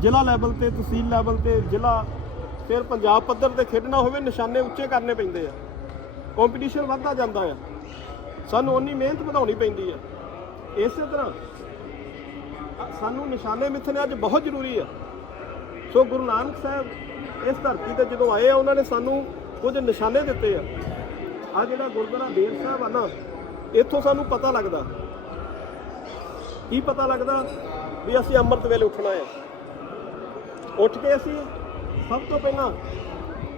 ਜ਼ਿਲ੍ਹਾ ਲੈਵਲ ਤੇ, ਤਹਿਸੀਲ ਲੈਵਲ ਤੇ, ਜ਼ਿਲ੍ਹਾ, ਫਿਰ ਪੰਜਾਬ ਪੱਧਰ ਤੇ ਖੇਡਣਾ ਹੋਵੇ, ਨਿਸ਼ਾਨੇ ਉੱਚੇ ਕਰਨੇ ਪੈਂਦੇ ਆ। ਕੰਪੀਟੀਸ਼ਨ ਵੱਧਦਾ ਜਾਂਦਾ ਆ। ਸਾਨੂੰ ਉਨੀ ਮਿਹਨਤ ਵਧਾਉਣੀ ਪੈਂਦੀ ਆ। ਇਸੇ ਤਰ੍ਹਾਂ ਸਾਨੂੰ ਨਿਸ਼ਾਨੇ ਮਿੱਥਣੇ ਅੱਜ ਬਹੁਤ ਜ਼ਰੂਰੀ ਆ। ਸੋ ਗੁਰੂ ਨਾਨਕ ਸਾਹਿਬ ਇਸ ਧਰਤੀ ਤੇ ਜਦੋਂ ਆਏ ਆ, ਉਹਨਾਂ ਨੇ ਸਾਨੂੰ ਕੁਝ ਨਿਸ਼ਾਨੇ ਦਿੱਤੇ ਆ। ਆ ਜਿਹੜਾ ਗੁਰਦੁਆਰਾ ਬੇਰ ਸਾਹਿਬ ਆ ਨਾ, ਇੱਥੋਂ ਸਾਨੂੰ ਪਤਾ ਲੱਗਦਾ। ਕੀ ਪਤਾ ਲੱਗਦਾ ਵੀ ਅਸੀਂ ਅੰਮ੍ਰਿਤ ਵੇਲੇ ਉੱਠਣਾ ਹੈ ਉੱਠ ਕੇ ਅਸੀਂ ਸਭ ਤੋਂ ਪਹਿਲਾਂ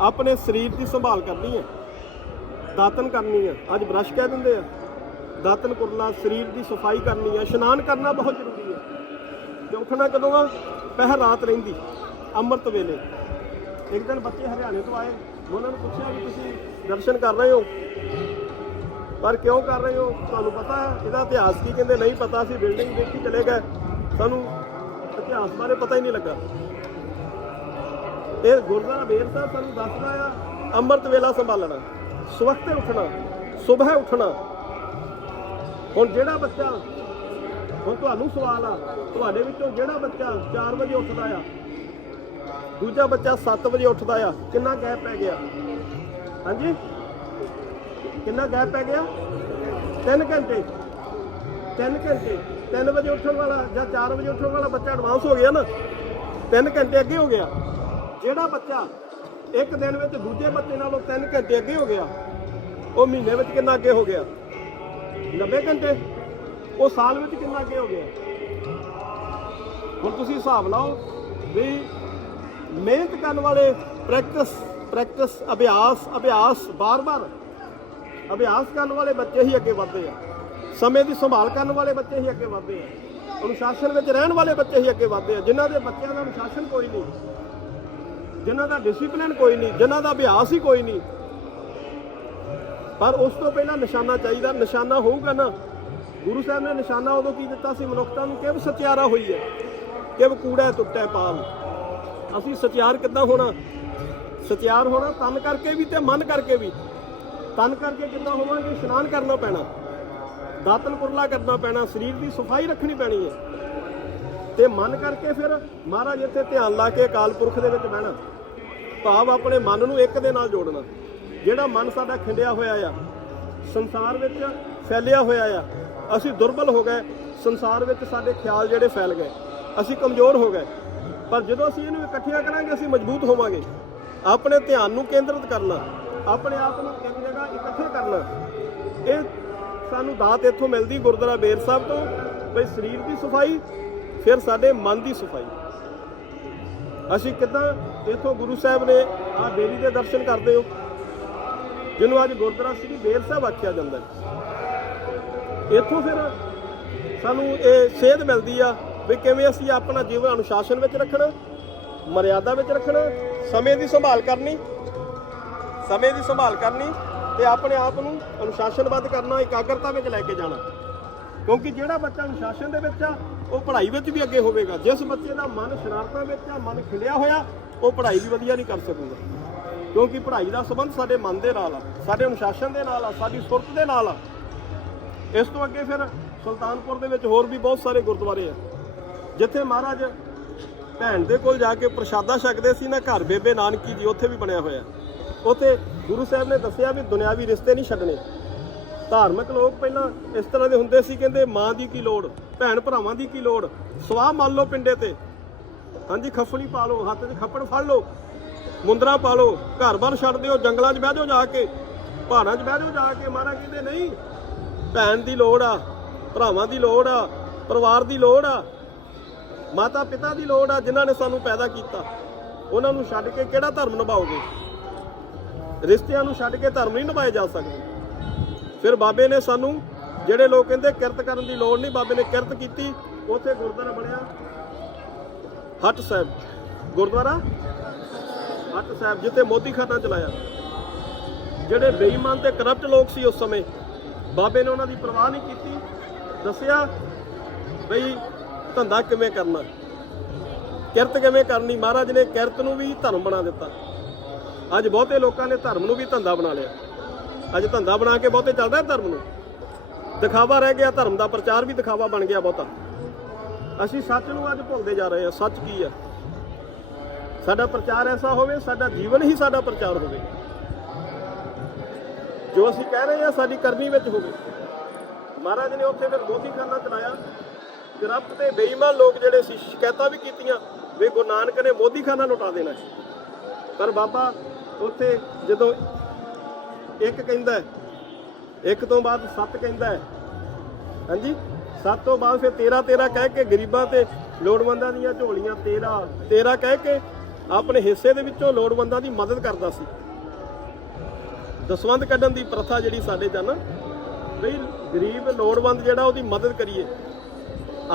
ਆਪਣੇ ਸਰੀਰ ਦੀ ਸੰਭਾਲ ਕਰਨੀ ਹੈ। ਦਾਤਨ ਕਰਨੀ ਹੈ। ਅੱਜ ਬ੍ਰਸ਼ ਕਹਿ ਦਿੰਦੇ ਆ। ਦਾਤਨ ਕਰਨਾ ਸਰੀਰ ਦੀ ਸਫ਼ਾਈ ਕਰਨੀ ਹੈ। ਇਸ਼ਨਾਨ ਕਰਨਾ ਬਹੁਤ ਜ਼ਰੂਰੀ ਹੈ। ਤੇ ਉੱਠਣਾ ਕਦੋਂ ਆ? ਪਹਿਰ ਰਾਤ ਰਹਿੰਦੀ, ਅੰਮ੍ਰਿਤ ਵੇਲੇ। ਇੱਕ ਦਿਨ ਬੱਚੇ ਹਰਿਆਣੇ ਤੋਂ ਆਏ। ਉਹਨਾਂ ਨੂੰ ਪੁੱਛਿਆ ਵੀ ਤੁਸੀਂ ਦਰਸ਼ਨ ਕਰ ਰਹੇ ਹੋ? ਪਰ ਕਿਉਂ ਕਰ ਰਹੇ ਹੋ? ਤੁਹਾਨੂੰ ਪਤਾ ਇਹਦਾ ਇਤਿਹਾਸ ਕੀ ਕਹਿੰਦੇ? ਨਹੀਂ ਪਤਾ ਸੀ ਬਿਲਡਿੰਗ ਦੇਖੀ ਚਲੇ ਗਏ। ਸਾਨੂੰ ਇਤਿਹਾਸ ਬਾਰੇ ਪਤਾ ਹੀ ਨਹੀਂ ਲੱਗਾ। ਇਹ ਗੁਰਦੁਆਰਾ ਬੇਰ ਸਾਹਿਬ ਸਾਨੂੰ ਦੱਸਦਾ ਆ, ਅੰਮ੍ਰਿਤ ਵੇਲਾ ਸੰਭਾਲਣਾ, ਸਵਖਤੇ ਉੱਠਣਾ ਸਵੇਰ ਉੱਠਣਾ। ਹੁਣ ਜਿਹੜਾ ਬੱਚਾ, ਹੁਣ ਤੁਹਾਨੂੰ ਸਵਾਲ ਆ, ਤੁਹਾਡੇ ਵਿੱਚੋਂ ਜਿਹੜਾ ਬੱਚਾ 4 ਵਜੇ ਉੱਠਦਾ ਆ, ਦੂਜਾ ਬੱਚਾ 7 ਵਜੇ ਉੱਠਦਾ ਆ, ਕਿੰਨਾ ਗੈਪ ਪੈ ਗਿਆ? ਹਾਂਜੀ? ਕਿੰਨਾ ਗੈਪ ਪੈ ਗਿਆ? 3 ਘੰਟੇ। 3 ਘੰਟੇ। 3 ਵਜੇ ਉੱਠਣ ਵਾਲਾ ਜਾਂ 4 ਵਜੇ ਉੱਠਣ ਵਾਲਾ ਬੱਚਾ ਐਡਵਾਂਸ ਹੋ ਗਿਆ ਨਾ? 3 ਘੰਟੇ ਅੱਗੇ ਹੋ ਗਿਆ। ਜਿਹੜਾ ਬੱਚਾ ਇੱਕ ਦਿਨ ਵਿੱਚ ਦੂਜੇ ਬੱਚੇ ਨਾਲੋਂ 3 ਘੰਟੇ ਅੱਗੇ ਹੋ ਗਿਆ, ਉਹ ਮਹੀਨੇ ਵਿੱਚ ਕਿੰਨਾ ਅੱਗੇ ਹੋ ਗਿਆ? 90 ਘੰਟੇ? ਉਹ ਸਾਲ ਵਿੱਚ ਕਿੰਨਾ ਅੱਗੇ ਹੋ ਗਿਆ? ਹੁਣ ਤੁਸੀਂ ਹਿਸਾਬ ਲਾਓ ਵੀ ਮਿਹਨਤ ਕਰਨ ਵਾਲੇ ਪ੍ਰੈਕਟਿਸ ਪ੍ਰੈਕਟਿਸ ਅਭਿਆਸ ਅਭਿਆਸ, ਬਾਰ-ਬਾਰ ਅਭਿਆਸ ਕਰਨ ਵਾਲੇ ਬੱਚੇ ਹੀ ਅੱਗੇ ਵਧਦੇ ਆ। ਸਮੇਂ ਦੀ ਸੰਭਾਲ ਕਰਨ ਵਾਲੇ ਬੱਚੇ ਹੀ ਅੱਗੇ ਵਧਦੇ ਆ। ਅਨੁਸ਼ਾਸਨ ਵਿੱਚ ਰਹਿਣ ਵਾਲੇ ਬੱਚੇ ਹੀ ਅੱਗੇ ਵਧਦੇ ਆ। ਜਿਨ੍ਹਾਂ ਦੇ ਬੱਚਿਆਂ ਦਾ ਅਨੁਸ਼ਾਸਨ ਕੋਈ ਨਹੀਂ। ਜਿਨ੍ਹਾਂ ਦਾ ਡਿਸਪਲਿਨ ਕੋਈ ਨਹੀਂ, ਜਿਨ੍ਹਾਂ ਦਾ ਅਭਿਆਸ ਹੀ ਕੋਈ ਨਹੀਂ। ਪਰ ਉਸ ਤੋਂ ਪਹਿਲਾਂ ਨਿਸ਼ਾਨਾ ਚਾਹੀਦਾ, ਨਿਸ਼ਾਨਾ ਹੋਊਗਾ ਨਾ। ਗੁਰੂ ਸਾਹਿਬ ਨੇ ਨਿਸ਼ਾਨਾ ਉਦੋਂ ਕੀ ਦਿੱਤਾ ਸੀ? ਮਨੁੱਖਤਾ ਨੂੰ ਕਿਵ ਸਤਿਆਰਾ ਹੋਈ ਹੈ? ਕਿਵ ਕੂੜਾ ਟੁੱਟੈ ਪਾਲ? ਅਸੀਂ ਸਚਿਆਰ ਕਿੱਦਾਂ ਹੋਣਾ? ਸਚਿਆਰ ਹੋਣਾ ਤਨ ਕਰਕੇ ਵੀ ਤੇ ਮਨ ਕਰਕੇ ਵੀ। ਤਨ ਕਰਕੇ ਕਿੱਦਾਂ ਹੋਵਾਂਗੇ? ਇਸ਼ਨਾਨ ਕਰਨਾ ਪੈਣਾ। ਦਾਤਨ ਕੁਰਲਾ ਕਰਨਾ ਪੈਣਾ। ਸਰੀਰ ਦੀ ਸਫ਼ਾਈ ਰੱਖਣੀ ਪੈਣੀ ਹੈ। ਤੇ ਮਨ ਕਰਕੇ ਫਿਰ ਮਹਾਰਾਜ ਇੱਥੇ ਧਿਆਨ ਲਾ ਕੇ ਅਕਾਲ ਪੁਰਖ ਦੇ ਵਿੱਚ ਬਹਿਣਾ। ਭਾਵ ਆਪਣੇ ਮਨ ਨੂੰ ਇੱਕ ਦੇ ਨਾਲ ਜੋੜਨਾ। ਜਿਹੜਾ ਮਨ ਸਾਡਾ ਖਿੰਡਿਆ ਹੋਇਆ ਆ, ਸੰਸਾਰ ਵਿੱਚ ਫੈਲਿਆ ਹੋਇਆ ਆ, ਅਸੀਂ ਦੁਰਬਲ ਹੋ ਗਏ, ਸੰਸਾਰ ਵਿੱਚ ਸਾਡੇ ਖਿਆਲ ਜਿਹੜੇ ਫੈਲ ਗਏ, ਅਸੀਂ ਕਮਜ਼ੋਰ ਹੋ ਗਏ। ਪਰ ਜਦੋਂ ਅਸੀਂ ਇਹਨੂੰ ਇਕੱਠਿਆਂ ਕਰਾਂਗੇ, ਅਸੀਂ ਮਜ਼ਬੂਤ ਹੋਵਾਂਗੇ। ਆਪਣੇ ਧਿਆਨ ਨੂੰ ਕੇਂਦਰਿਤ ਕਰਨਾ, ਆਪਣੇ ਆਪ ਨੂੰ ਇੱਕ ਜਗ੍ਹਾ ਇਕੱਠੇ ਕਰਨਾ। ਇਹ ਸਾਨੂੰ ਦਾਤ ਇੱਥੋਂ ਮਿਲਦੀ ਗੁਰਦੁਆਰਾ ਬੇਰ ਸਾਹਿਬ ਤੋਂ, ਬਈ ਸਰੀਰ ਦੀ ਸਫ਼ਾਈ ਫਿਰ ਸਾਡੇ ਮਨ ਦੀ ਸਫ਼ਾਈ। ਅਸੀਂ ਕਿਦਾਂ ਇੱਥੋਂ ਗੁਰੂ ਸਾਹਿਬ ਨੇ ਆ ਬੇਰੀ ਦੇ ਦਰਸ਼ਨ ਕਰਦੇ ਹੋ। ਜਿਹਨੂੰ ਅੱਜ ਗੁਰਦੁਆਰਾ ਸ੍ਰੀ ਬੇਰ ਸਾਹਿਬ ਆਖਿਆ ਜਾਂਦਾ ਹੈ। ਇੱਥੋਂ ਫਿਰ ਸਾਨੂੰ ਇਹ ਸੇਧ ਮਿਲਦੀ ਆ ਵੀ ਕਿਵੇਂ ਅਸੀਂ ਆਪਣਾ ਜੀਵਨ ਅਨੁਸ਼ਾਸਨ ਵਿੱਚ ਰੱਖਣਾ, ਮਰਿਆਦਾ ਵਿੱਚ ਰੱਖਣਾ, ਸਮੇਂ ਦੀ ਸੰਭਾਲ ਕਰਨੀ, ਸਮੇਂ ਦੀ ਸੰਭਾਲ ਕਰਨੀ ਤੇ ਆਪਣੇ ਆਪ ਨੂੰ ਅਨੁਸ਼ਾਸਨਬੱਧ ਕਰਨਾ, ਇਕਾਗਰਤਾ ਵਿੱਚ ਲੈ ਕੇ ਜਾਣਾ। ਕਿਉਂਕਿ ਜਿਹੜਾ ਬੱਚਾ ਅਨੁਸ਼ਾਸਨ ਦੇ ਵਿੱਚ ਆ ਉਹ ਪੜ੍ਹਾਈ ਵਿੱਚ ਵੀ ਅੱਗੇ ਹੋਵੇਗਾ। ਜਿਸ ਬੱਚੇ ਦਾ ਮਨ ਸ਼ਰਾਰਤਾਂ ਵਿੱਚ ਜਾਂ ਮਨ ਖਿਲਿਆ ਹੋਇਆ, ਉਹ ਪੜ੍ਹਾਈ ਵੀ ਵਧੀਆ ਨਹੀਂ ਕਰ ਸਕੂਗਾ। ਕਿਉਂਕਿ ਪੜ੍ਹਾਈ ਦਾ ਸੰਬੰਧ ਸਾਡੇ ਮਨ ਦੇ ਨਾਲ ਆ, ਸਾਡੇ ਅਨੁਸ਼ਾਸਨ ਦੇ ਨਾਲ ਆ, ਸਾਡੀ ਸੁਰਤ ਦੇ ਨਾਲ ਆ। ਇਸ ਤੋਂ ਅੱਗੇ ਫਿਰ ਸੁਲਤਾਨਪੁਰ ਦੇ ਵਿੱਚ ਹੋਰ ਵੀ ਬਹੁਤ ਸਾਰੇ ਗੁਰਦੁਆਰੇ ਆ। ਜਿੱਥੇ ਮਹਾਰਾਜ ਭੈਣ ਦੇ ਕੋਲ ਜਾ ਕੇ ਪ੍ਰਸ਼ਾਦਾ ਛਕਦੇ ਸੀ ਨਾ, ਘਰ ਬੇਬੇ ਨਾਨਕੀ ਜੀ ਉੱਥੇ ਵੀ ਬਣਿਆ ਹੋਇਆ। ਉੱਥੇ ਗੁਰੂ ਸਾਹਿਬ ਨੇ ਦੱਸਿਆ ਵੀ ਦੁਨਿਆਵੀ ਰਿਸ਼ਤੇ ਨਹੀਂ ਛੱਡਣੇ। ਧਾਰਮਿਕ ਲੋਕ ਪਹਿਲਾਂ ਇਸ ਤਰ੍ਹਾਂ ਦੇ ਹੁੰਦੇ ਸੀ, ਕਹਿੰਦੇ ਮਾਂ ਦੀ ਕੀ ਲੋੜ? ਭੈਣ ਭਰਾਵਾਂ ਦੀ ਕੀ ਲੋੜ? ਸਵਾਹ ਮੰਨ ਲਓ ਪਿੰਡੇ ਤੇ। ਹਾਂਜੀ ਖੱਫਣੀ ਪਾ ਲਓ, ਹੱਥ 'ਚ ਖੱਪੜ ਫੜ ਲਓ। ਮੁੰਦਰਾ ਪਾ ਲਓ ਘਰ-ਬਾਰ ਛੱਡ ਦਿਓ, ਜੰਗਲਾਂ 'ਚ ਬਹਿ ਜਾਓ ਜਾ ਕੇ। ਪਹਾੜਾਂ 'ਚ ਬਹਿ ਜਾਓ ਜਾ ਕੇ ਮਹਾਰਾਜ ਕਹਿੰਦੇ ਨਹੀਂ। ਭੈਣ ਦੀ ਲੋੜ ਆ, ਭਰਾਵਾਂ ਦੀ ਲੋੜ ਆ, ਪਰਿਵਾਰ ਦੀ ਲੋੜ ਆ, ਮਾਤਾ ਪਿਤਾ ਦੀ ਲੋੜ ਆ, ਜਿਨ੍ਹਾਂ ਨੇ ਸਾਨੂੰ ਪੈਦਾ ਕੀਤਾ। ਉਹਨਾਂ ਨੂੰ ਛੱਡ ਕੇ ਕਿਹੜਾ ਧਰਮ ਨਿਭਾਓਗੇ? ਰਿਸ਼ਤਿਆਂ ਨੂੰ ਛੱਡ ਕੇ ਧਰਮ ਨਹੀਂ ਨਿਭਾਏ ਜਾ ਸਕਦੇ। ਫਿਰ ਬਾਬੇ ਨੇ ਸਾਨੂੰ ਜਿਹੜੇ ਲੋਕ ਕਹਿੰਦੇ ਕਿਰਤ ਕਰਨ ਦੀ ਲੋੜ ਨਹੀਂ, ਬਾਬੇ ਨੇ ਕਿਰਤ ਕੀਤੀ, ਉੱਥੇ ਗੁਰਦੁਆਰਾ ਬਣਿਆ। ਹੱਟ ਸਾਹਿਬ, ਗੁਰਦੁਆਰਾ? ਹੱਟ ਸਾਹਿਬ, ਜਿੱਥੇ ਮੋਦੀ ਖਾਨਾ ਚਲਾਇਆ। ਜਿਹੜੇ ਬੇਈਮਾਨ ਤੇ ਕਰਪਟ ਲੋਕ ਸੀ ਉਸ ਸਮੇਂ, ਬਾਬੇ ਨੇ ਉਹਨਾਂ ਦੀ ਪਰਵਾਹ ਨਹੀਂ ਕੀਤੀ। ਦੱਸਿਆ ਬਈ, ਧੰਦਾ ਕਿਵੇਂ ਕਰਨਾ? ਕਿਰਤ ਕਿਵੇਂ ਕਰਨੀ? ਮਹਾਰਾਜ ਨੇ ਕਿਰਤ ਨੂੰ ਵੀ ਧਰਮ ਬਣਾ ਦਿੱਤਾ। ਅੱਜ ਬਹੁਤੇ ਲੋਕਾਂ ਨੇ ਧਰਮ ਨੂੰ ਵੀ ਧੰਦਾ ਬਣਾ ਲਿਆ। ਅੱਜ ਧੰਦਾ ਬਣਾ ਕੇ ਬਹੁਤੇ ਚੱਲਦਾ ਧਰਮ ਨੂੰ। ਦਿਖਾਵਾ ਰਹਿ ਗਿਆ, ਧਰਮ ਦਾ ਪ੍ਰਚਾਰ ਵੀ ਦਿਖਾਵਾ ਬਣ ਗਿਆ ਬਹੁਤਾ। ਅਸੀਂ ਸੱਚ ਨੂੰ ਅੱਜ ਭੁੱਲਦੇ ਜਾ ਰਹੇ ਹਾਂ। ਸੱਚ ਕੀ ਹੈ ਸਾਡਾ ਪ੍ਰਚਾਰ ਐਸਾ ਹੋਵੇ, ਸਾਡਾ ਜੀਵਨ ਹੀ ਸਾਡਾ ਪ੍ਰਚਾਰ ਹੋਵੇ। ਜੋ ਅਸੀਂ ਕਹਿ ਰਹੇ ਹਾਂ, ਸਾਡੀ ਕਰਨੀ ਵਿੱਚ ਹੋਵੇ। ਮਹਾਰਾਜ ਨੇ ਉੱਥੇ ਫਿਰ ਮੋਦੀਖਾਨਾ ਚਲਾਇਆ ਕਰਪਟ ਤੇ ਬੇਈਮਾਨ ਲੋਕ ਜਿਹੜੇ ਸੀ, ਸ਼ਿਕਾਇਤਾਂ ਵੀ ਕੀਤੀਆਂ ਵੀ ਗੁਰੂ ਨਾਨਕ ਨੇ ਮੋਦੀਖਾਨਾ ਲੁਟਾ ਦੇਣਾ ਸੀ। ਪਰ ਬਾਬਾ ਉੱਥੇ ਜਦੋਂ ਇੱਕ ਕਹਿੰਦਾ ਇੱਕ ਤੋਂ ਬਾਅਦ ਸੱਤ ਕਹਿੰਦਾ ਹੈ। ਹਾਂਜੀ? ਸੱਤ ਤੋਂ ਬਾਅਦ ਫਿਰ 13 13 ਕਹਿ ਕੇ ਗਰੀਬਾਂ ਤੇ ਲੋੜਵੰਦਾਂ ਦੀਆਂ ਝੋਲੀਆਂ 13 13 ਕਹਿ ਕੇ ਆਪਣੇ ਹਿੱਸੇ ਦੇ ਵਿੱਚੋਂ ਲੋੜਵੰਦਾਂ ਦੀ ਮਦਦ ਕਰਦਾ ਸੀ। ਦਸਵੰਧ ਕੱਢਣ ਦੀ ਪ੍ਰਥਾ ਜਿਹੜੀ ਸਾਡੇ ਚ ਨਾ, ਬਈ ਗਰੀਬ ਲੋੜਵੰਦ ਜਿਹੜਾ ਉਹਦੀ ਮਦਦ ਕਰੀਏ।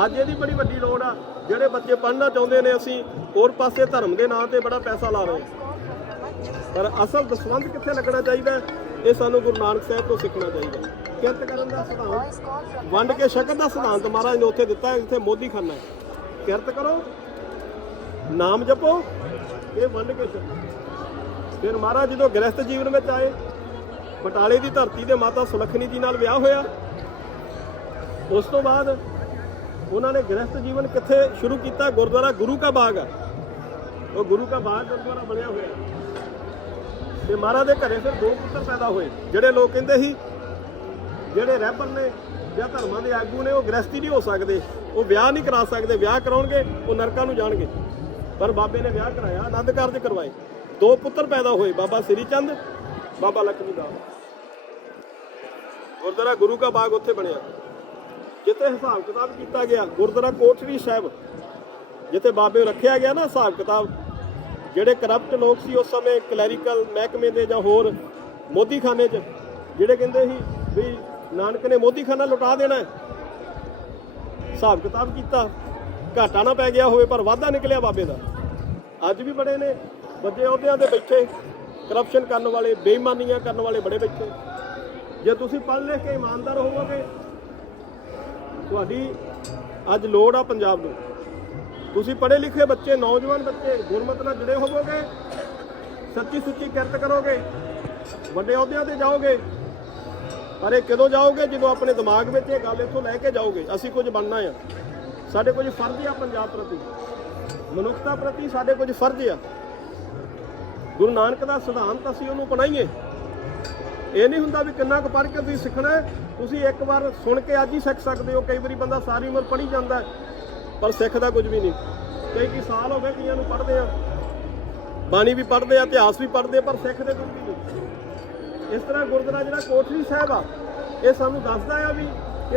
ਅੱਜ ਇਹਦੀ ਬੜੀ ਵੱਡੀ ਲੋੜ ਆ। ਜਿਹੜੇ ਬੱਚੇ ਪੜ੍ਹਨਾ ਚਾਹੁੰਦੇ ਨੇ, ਅਸੀਂ ਹੋਰ ਪਾਸੇ ਧਰਮ ਦੇ ਨਾਂ ਤੇ ਬੜਾ ਪੈਸਾ ਲਾ ਰਹੇ ਪਰ ਅਸਲ ਦਸਵੰਧ ਕਿੱਥੇ ਲੱਗਣਾ ਚਾਹੀਦਾ ਇਹ ਸਾਨੂੰ ਗੁਰੂ ਨਾਨਕ ਸਾਹਿਬ ਤੋਂ ਸਿੱਖਣਾ ਚਾਹੀਦਾ। ਕਿਰਤ ਕਰਨ ਦਾ ਸਿਧਾਂਤ, ਵੰਡ ਕੇ ਛਕਣ ਦਾ ਸਿਧਾਂਤ ਮਹਾਰਾਜ ਨੇ ਉੱਥੇ ਦਿੱਤਾ ਜਿੱਥੇ ਮੋਦੀ ਖਾਨਾ ਹੈ। ਕਿਰਤ ਕਰੋ, ਨਾਮ ਜਪੋ, ਇਹ ਵੰਡ ਕੇ ਛਕੋ। ਫਿਰ ਮਹਾਰਾਜ ਜਦੋਂ ਗ੍ਰਸਥ ਜੀਵਨ ਵਿੱਚ ਆਏ, ਬਟਾਲੇ ਦੀ ਧਰਤੀ ਦੇ ਮਾਤਾ ਸੁਲੱਖਣੀ ਜੀ ਨਾਲ ਵਿਆਹ ਹੋਇਆ। ਉਸ ਤੋਂ ਬਾਅਦ ਉਹਨਾਂ ਨੇ ਗ੍ਰਸਥ ਜੀਵਨ ਕਿੱਥੇ ਸ਼ੁਰੂ ਕੀਤਾ? ਗੁਰਦੁਆਰਾ ਗੁਰੂ ਕਾ ਬਾਗ ਆ। ਉਹ ਗੁਰੂ ਕਾ ਬਾਗ ਗੁਰਦੁਆਰਾ ਬਣਿਆ ਹੋਇਆ। ਤੇ ਮਹਾਰਾਜ ਦੇ ਘਰੇ ਫਿਰ ਦੋ ਪੁੱਤਰ ਪੈਦਾ ਹੋਏ, ਜਿਹੜੇ ਲੋਕ ਕਹਿੰਦੇ ਸੀ, ਜਿਹੜੇ ਰਹਿਬਰ ਨੇ ਜਾਂ ਧਰਮਾਂ ਦੇ ਆਗੂ ਨੇ, ਉਹ ਗ੍ਰਸਤੀ ਨਹੀਂ ਹੋ ਸਕਦੇ, ਉਹ ਵਿਆਹ ਨਹੀਂ ਕਰਾ ਸਕਦੇ, ਵਿਆਹ ਕਰਾਉਣਗੇ, ਉਹ ਨਰਕਾਂ ਨੂੰ ਜਾਣਗੇ। ਪਰ ਬਾਬੇ ਨੇ ਵਿਆਹ ਕਰਾਇਆ, ਆਨੰਦ ਕਾਰਜ ਕਰਵਾਏ। ਦੋ ਪੁੱਤਰ ਪੈਦਾ ਹੋਏ, ਬਾਬਾ ਸ੍ਰੀ ਚੰਦ ਬਾਬਾ ਲక్ష్ਮੀ ਦਾਸ। ਗੁਰਦੁਆਰਾ ਗੁਰੂ ਕਾ ਬਾਗ ਉੱਥੇ ਬਣਿਆ। ਜਿੱਥੇ ਹਿਸਾਬ ਕਿਤਾਬ ਕੀਤਾ ਗਿਆ, ਗੁਰਦੁਆਰਾ ਕੋਟੜੀ ਸਾਹਿਬ, ਜਿੱਥੇ ਬਾਬੇ ਰੱਖਿਆ ਗਿਆ ਨਾ ਹਿਸਾਬ ਕਿਤਾਬ ਜਿਹੜੇ ਕਰਪਟ ਲੋਕ ਸੀ ਉਸ ਸਮੇਂ ਕਲੈਰੀਕਲ ਮਹਿਕਮੇ ਦੇ ਜਾਂ ਹੋਰ ਮੋਦੀਖਾਨੇ 'ਚ, ਜਿਹੜੇ ਕਹਿੰਦੇ ਸੀ ਵੀ ਨਾਨਕ ਨੇ ਮੋਦੀਖਾਨਾ ਲੁਟਾ ਦੇਣਾ ਹਿਸਾਬ ਕਿਤਾਬ ਕੀਤਾ, ਘਾਟਾ ਨਾ ਪੈ ਗਿਆ ਹੋਵੇ ਪਰ ਵਾਧਾ ਨਿਕਲਿਆ ਬਾਬੇ ਦਾ। ਅੱਜ ਵੀ ਬੜੇ ਨੇ, ਵੱਡੇ ਅਹੁਦਿਆਂ ਤੇ ਬੈਠੇ ਕਰਪਸ਼ਨ ਕਰਨ ਵਾਲੇ, ਬੇਈਮਾਨੀਆਂ ਕਰਨ ਵਾਲੇ ਬੜੇ ਬੈਠੇ। ਜੇ ਤੁਸੀਂ ਪੜ੍ਹ ਲਿਖ ਕੇ ਇਮਾਨਦਾਰ ਹੋਵੋਗੇ, ਤੁਹਾਡੀ ਅੱਜ ਲੋੜ ਆ ਪੰਜਾਬ ਨੂੰ। ਤੁਸੀਂ ਪੜ੍ਹੇ ਲਿਖੇ ਬੱਚੇ, ਨੌਜਵਾਨ ਬੱਚੇ, ਗੁਰਮਤ ਨਾਲ ਜੁੜੇ ਹੋਵੋਗੇ? ਸੱਚੀ ਸੁੱਚੀ ਕਿਰਤ ਕਰੋਗੇ? ਵੱਡੇ ਅਹੁਦਿਆਂ ਤੇ ਜਾਓਗੇ? ਪਰ ਇਹ ਕਦੋਂ ਜਾਓਗੇ? ਜਦੋਂ ਆਪਣੇ ਦਿਮਾਗ ਵਿੱਚ ਇਹ ਗੱਲ ਇੱਥੋਂ ਲੈ ਕੇ ਜਾਓਗੇ? ਅਸੀਂ ਕੁਝ ਬਣਨਾ ਆ। ਸਾਡੇ ਕੁਝ ਫਰਜ਼ ਆ ਪੰਜਾਬ ਪ੍ਰਤੀ। ਮਨੁੱਖਤਾ ਪ੍ਰਤੀ ਸਾਡੇ ਕੁਝ ਫਰਜ਼ ਆ। ਗੁਰੂ ਨਾਨਕ ਦਾ ਸਿਧਾਂਤ ਅਸੀਂ ਉਹਨੂੰ ਅਪਣਾਈਏ। ਇਹ ਨਹੀਂ ਹੁੰਦਾ ਵੀ ਕਿੰਨਾ ਕੁ ਪੜ੍ਹ ਕੇ ਤੁਸੀਂ ਸਿੱਖਣਾ ਤੁਸੀਂ ਇੱਕ ਵਾਰ ਸੁਣ ਕੇ ਅੱਜ ਹੀ ਸਿੱਖ ਸਕਦੇ ਹੋ। ਕਈ ਵਾਰੀ ਬੰਦਾ ਸਾਰੀ ਉਮਰ ਪੜ੍ਹੀ ਜਾਂਦਾ ਪਰ ਸਿੱਖ ਦਾ ਕੁਝ ਵੀ ਨਹੀਂ। ਕਈ ਕਈ ਸਾਲ ਹੋ ਗਏ ਕਈਆਂ ਨੂੰ ਪੜ੍ਹਦੇ ਆ। ਬਾਣੀ ਵੀ ਪੜ੍ਹਦੇ ਆ, ਇਤਿਹਾਸ ਵੀ ਪੜ੍ਹਦੇ ਆ, ਪਰ ਸਿੱਖਦੇ ਕੁਝ ਵੀ ਨਹੀਂ। ਇਸ ਤਰ੍ਹਾਂ ਗੁਰਦੁਆਰਾ ਜਿਹੜਾ ਕੋਠੜੀ ਸਾਹਿਬ ਆ, ਇਹ ਸਾਨੂੰ ਦੱਸਦਾ ਆ ਵੀ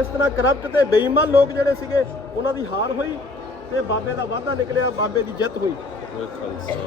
ਇਸ ਤਰ੍ਹਾਂ ਕਰਪਟ ਤੇ ਬੇਈਮਾਨ ਲੋਕ ਜਿਹੜੇ ਸੀਗੇ, ਉਹਨਾਂ ਦੀ ਹਾਰ ਹੋਈ ਤੇ ਬਾਬੇ ਦਾ ਵਾਅਦਾ ਨਿਕਲਿਆ, ਬਾਬੇ ਦੀ ਜਿੱਤ ਹੋਈ।